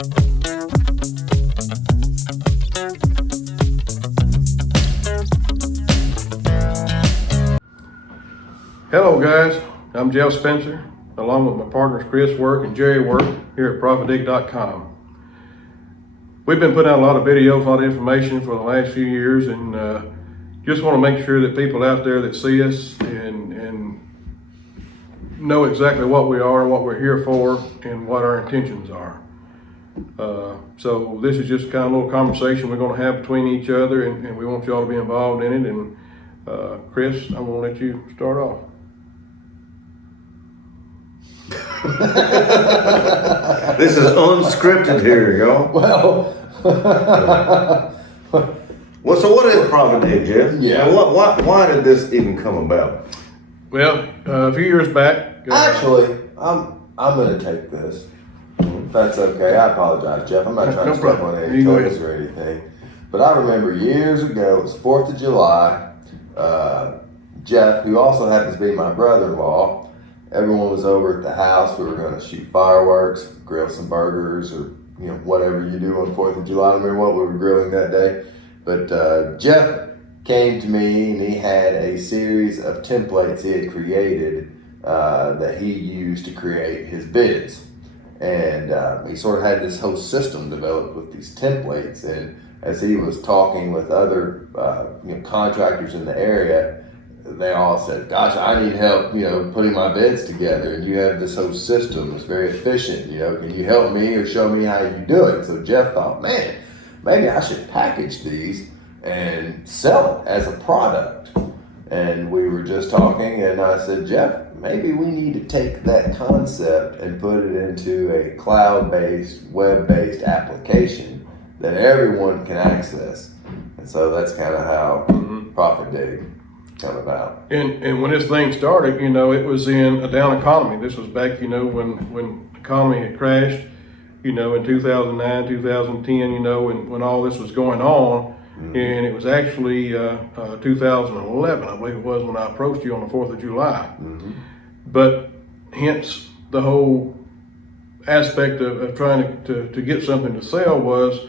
Hello guys, I'm Jeff Spencer, along with my partners Chris Work and Jerry Work here at ProfitDig.com. We've been putting out a lot of videos, a lot of information for the last few years, and just want to make sure that people out there that see us and know exactly what we are, what we're here for, and what our intentions are. So this is just kind of a little conversation we're going to have between each other, and we want y'all to be involved in it. And Chris, I'm going to let you start off. This is unscripted here, y'all. Well, So what is ProfitDig, Jeff? Yeah. And why did this even come about? Well, a few years back, actually, I'm going to take this. If that's okay. I apologize, Jeff. I'm not trying No to step problem. on any You go toes ahead. or anything. But I remember years ago, it was 4th of July. Jeff, who also happens to be my brother-in-law, everyone was over at the house. We were going to shoot fireworks, grill some burgers, or whatever you do on 4th of July. I don't remember what we were grilling that day. But Jeff came to me and he had a series of templates he had created that he used to create his bids. And he sort of had this whole system developed with these templates. And as he was talking with other contractors in the area, they all said, gosh, I need help, putting my bids together. And you have this whole system that's very efficient, can you help me or show me how you do it? So Jeff thought, man, maybe I should package these and sell it as a product. And we were just talking and I said, Jeff, maybe we need to take that concept and put it into a cloud-based, web-based application that everyone can access. And so that's kind of how ProfitDig come about. And when this thing started, it was in a down economy. This was back, when the economy had crashed, in 2009, 2010, when all this was going on. And it was actually 2011, I believe it was, when I approached you on the 4th of July. But hence the whole aspect of trying to get something to sell was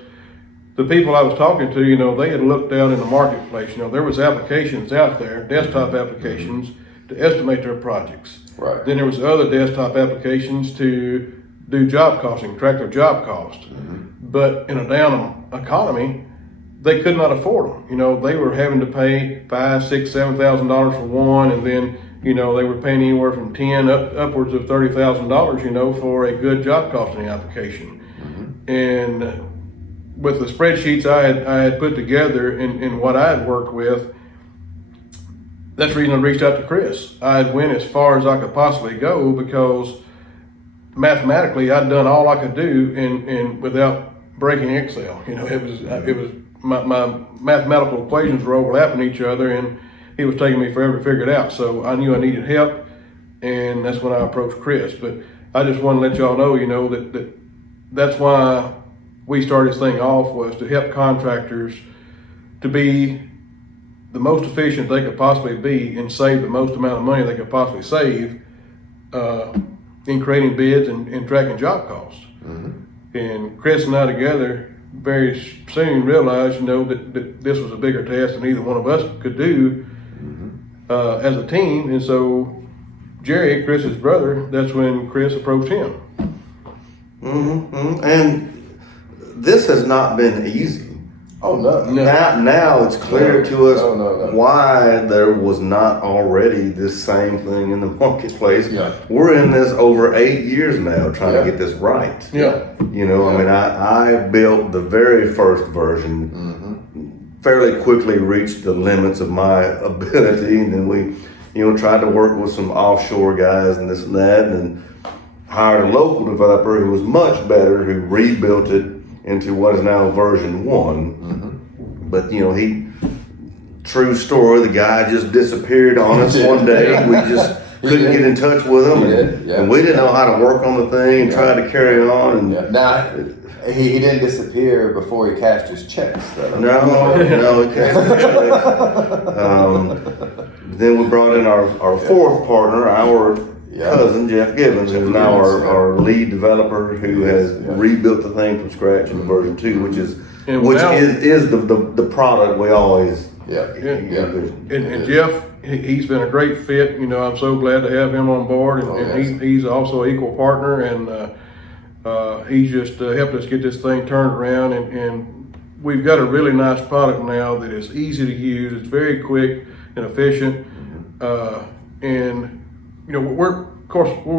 the people I was talking to, they had looked out in the marketplace. There was applications out there, desktop applications, to estimate their projects. Right. Then there was other desktop applications to do job costing, track their job cost. But in a down economy, they could not afford them. They were having to pay $5,000, $6,000, $7,000 for one, and then they were paying anywhere from upwards of $30,000, for a good job costing application. And with the spreadsheets I had put together and what I had worked with, that's the reason I reached out to Chris. I had went as far as I could possibly go because mathematically I'd done all I could do and without breaking Excel. It was my mathematical equations were overlapping each other and it was taking me forever to figure it out. So I knew I needed help, and that's when I approached Chris. But I just want to let y'all know, that's why we started this thing off, was to help contractors to be the most efficient they could possibly be and save the most amount of money they could possibly save in creating bids and tracking job costs. And Chris and I together very soon realized, that this was a bigger task than either one of us could do as a team. And so Jerry, Chris's brother, that's when Chris approached him. And this has not been easy. Oh, no. Now it's clear to us No. why there was not already this same thing in the marketplace. Yeah. We're in this over 8 years now trying to get this right. Yeah. I built the very first version, fairly quickly reached the limits of my ability, and then we, tried to work with some offshore guys and this and that, and hired a local developer who was much better, who rebuilt it into what is now version 1. But true story, the guy just disappeared on us one day. We just couldn't get in touch with him, and we didn't know how to work on the thing and tried to carry on. And Now, he didn't disappear before he cashed his checks, though. No, he cashed his checks. Then we brought in our fourth partner, our cousin, Jeff Gibbons, who's now our lead developer, who has rebuilt the thing from scratch in version 2, which is the product we always envisioned. And Jeff, he's been a great fit. You know, I'm so glad to have him on board, and he's also an equal partner, and he's just helped us get this thing turned around, and we've got a really nice product now that is easy to use. It's very quick and efficient, and you know, we're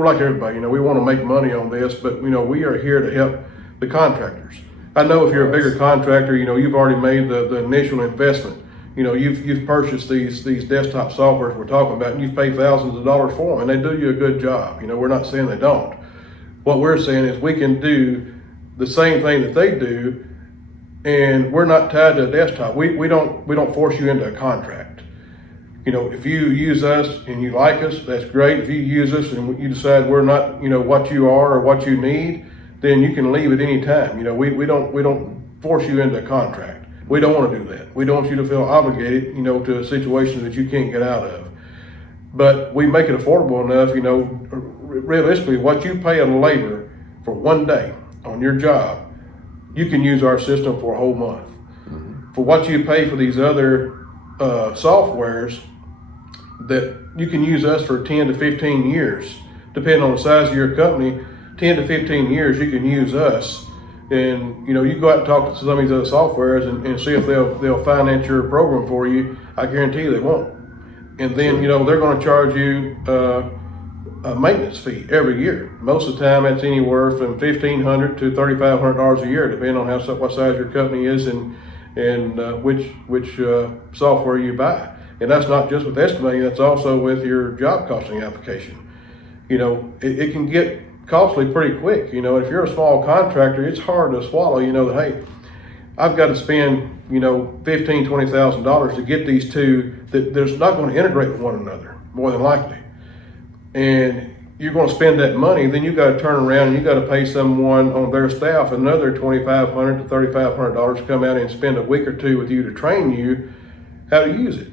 like everybody. You know, we want to make money on this, but you know, we are here to help the contractors. I know if you're a bigger contractor, you know, you've already made the initial investment. You know, you've purchased these desktop softwares we're talking about, and you've paid thousands of dollars for them, and they do you a good job. You know, we're not saying they don't. What we're saying is we can do the same thing that they do, and we're not tied to a desktop. We don't force you into a contract. You know, if you use us and you like us, that's great. If you use us and you decide we're not, you know, what you are or what you need, then you can leave at any time. You know, we don't force you into a contract. We don't want to do that. We don't want you to feel obligated, you know, to a situation that you can't get out of. But we make it affordable enough, you know, realistically, what you pay on labor for one day on your job, you can use our system for a whole month. For what you pay for these other softwares, that you can use us for 10 to 15 years, depending on the size of your company. 10 to 15 years, you can use us, and you know, you go out and talk to some of these other softwares and see if they'll finance your program for you. I guarantee you they won't. And then, you know, they're going to charge you a maintenance fee every year. Most of the time, that's anywhere from $1,500 to $3,500 a year, depending on what size your company is and which software you buy. And that's not just with estimating, that's also with your job costing application. You know, it can get costly pretty quick. You know, if you're a small contractor, it's hard to swallow, you know, that, hey, I've got to spend, you know, $15,000, $20,000 to get these two that there's not going to integrate with one another, more than likely. And you're going to spend that money, then you got to turn around and you got to pay someone on their staff another $2,500 to $3,500 to come out and spend a week or two with you to train you how to use it.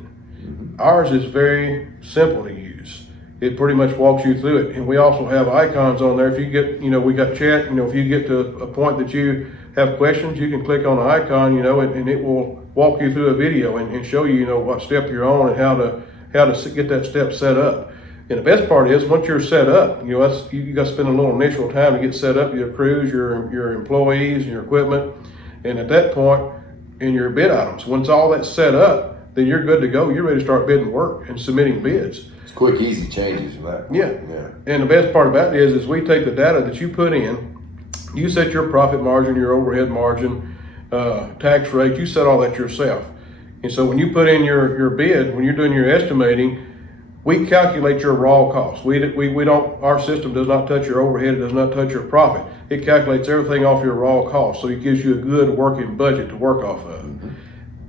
Ours is very simple to use. It pretty much walks you through it. And we also have icons on there. If you get, you know, we got chat, you know, if you get to a point that you have questions, you can click on the icon, you know, and it will walk you through a video and show you, you know, what step you're on and how to get that step set up. And the best part is, once you're set up, you know, you got to spend a little initial time to get set up, your crews, your employees, and your equipment. And at that point, in your bid items, once all that's set up, then you're good to go. You're ready to start bidding work and submitting bids. It's quick, easy changes from that. Yeah. And the best part about it is we take the data that you put in, you set your profit margin, your overhead margin, tax rate, you set all that yourself. And so when you put in your bid, when you're doing your estimating, we calculate your raw costs. We don't, our system does not touch your overhead, it does not touch your profit. It calculates everything off your raw costs, so it gives you a good working budget to work off of.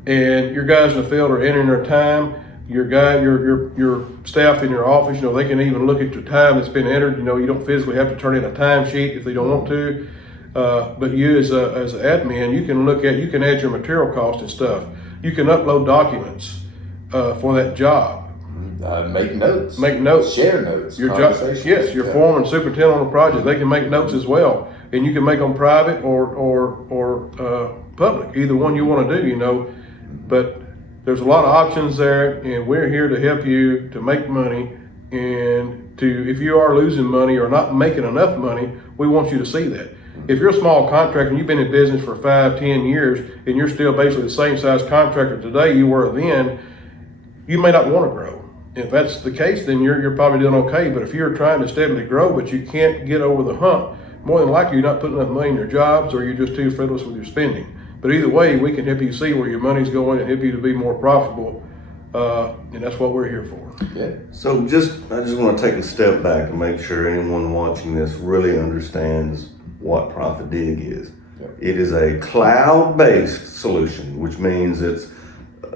And your guys in the field are entering their time. Your staff in your office, you know, they can even look at your time that's been entered. You know, you don't physically have to turn in a timesheet if they don't want to. But you as an admin, you can add your material cost and stuff. You can upload documents for that job. Make notes. Share notes. Your job, yes, your foreman, superintendent on the project, they can make notes as well, and you can make them private or public, either one you want to do, you know. But there's a lot of options there, and we're here to help you to make money, and if you are losing money or not making enough money, we want you to see that. If you're a small contractor and you've been in business for 5-10 years and you're still basically the same size contractor today you were then, you may not want to grow. If that's the case, then you're probably doing okay. But if you're trying to steadily grow but you can't get over the hump, more than likely you're not putting enough money in your jobs, or you're just too frivolous with your spending. But either way, we can help you see where your money's going and help you to be more profitable, and that's what we're here for. Yeah. So I just want to take a step back and make sure anyone watching this really understands what ProfitDig is. Yep. It is a cloud-based solution, which means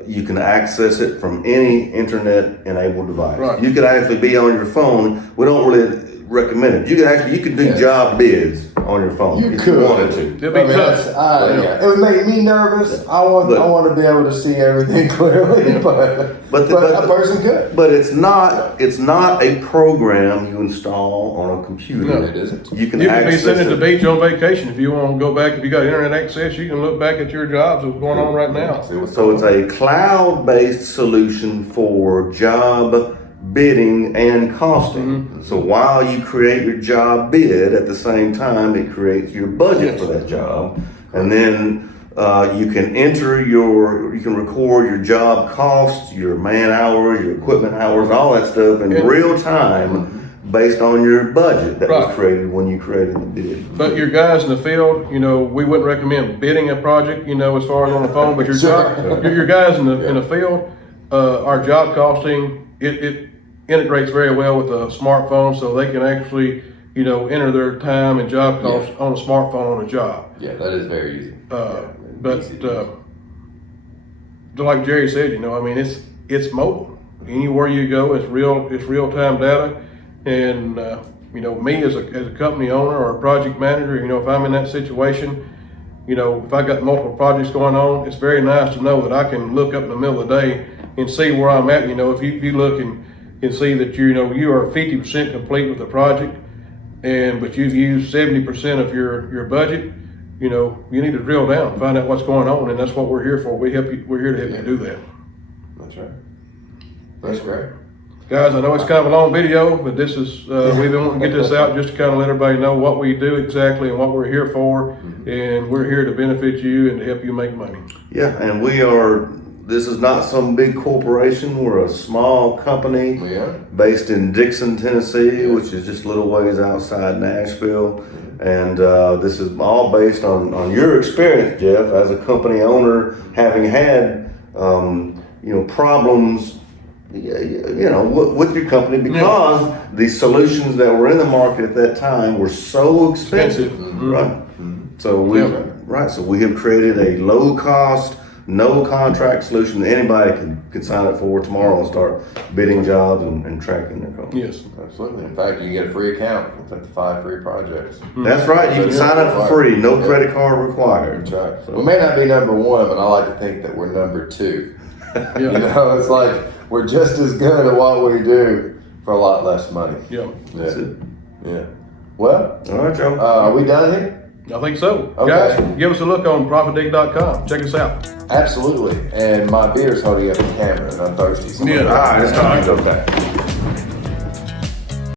you can access it from any internet-enabled device. Right. You could actually be on your phone. We don't really recommend it. You can do job bids on your phone. You if could. you wanted to. It'd be tough. It would make me nervous. I want to be able to see everything clearly, but a person could. But it's not a program you install on a computer. No, it isn't. You can You can be access sitting at the it. beach on vacation. If you want to go back, if you got internet access, you can look back at your jobs, what's going on right now. So it's a cloud-based solution for job bidding and costing. So while you create your job bid, at the same time it creates your budget for that job, and then you can you can record your job costs, your man hours, your equipment hours, all that stuff in real time based on your budget that was created when you created the bid. But your guys in the field, we wouldn't recommend bidding a project, as far as on the phone. But your guys in the field, our job costing, it integrates very well with a smartphone, so they can actually, enter their time and job costs on a smartphone on a job. Yeah, that is very easy. Like Jerry said, it's mobile. Anywhere you go, it's real time data. And me as a company owner or a project manager, if I'm in that situation, if I got multiple projects going on, it's very nice to know that I can look up in the middle of the day and see where I'm at. If you look and see that you are 50% complete with the project, but you've used 70% of your budget, you need to drill down and find out what's going on, and that's what we're here for. We're here to help you do that. That's right. That's great. Guys, I know it's kind of a long video, but this is, we've been wanting to get this out just to kind of let everybody know what we do exactly and what we're here for. And we're here to benefit you and to help you make money. Yeah, and this is not some big corporation. We're a small company based in Dixon, Tennessee, which is just a little ways outside Nashville. And this is all based on your experience, Jeff, as a company owner, having had problems with your company because the solutions that were in the market at that time were so expensive. Right. So we have created a low cost, no contract solution that anybody can sign up for tomorrow and start bidding jobs and tracking their costs. Yes, absolutely. In fact, you can get a free account with the 5 free projects. That's right. You can sign up for free, no credit card required. That's right. So we may not be number 1, but I like to think that we're number 2. It's like we're just as good at what we do for a lot less money. That's it. Yeah. Well, all right, Joe. Are we done here? I think so. Okay. Guys, give us a look on ProfitDig.com. Check us out. Absolutely. And my beer's holding up the camera, and I'm thirsty. So All right, it's time to go back.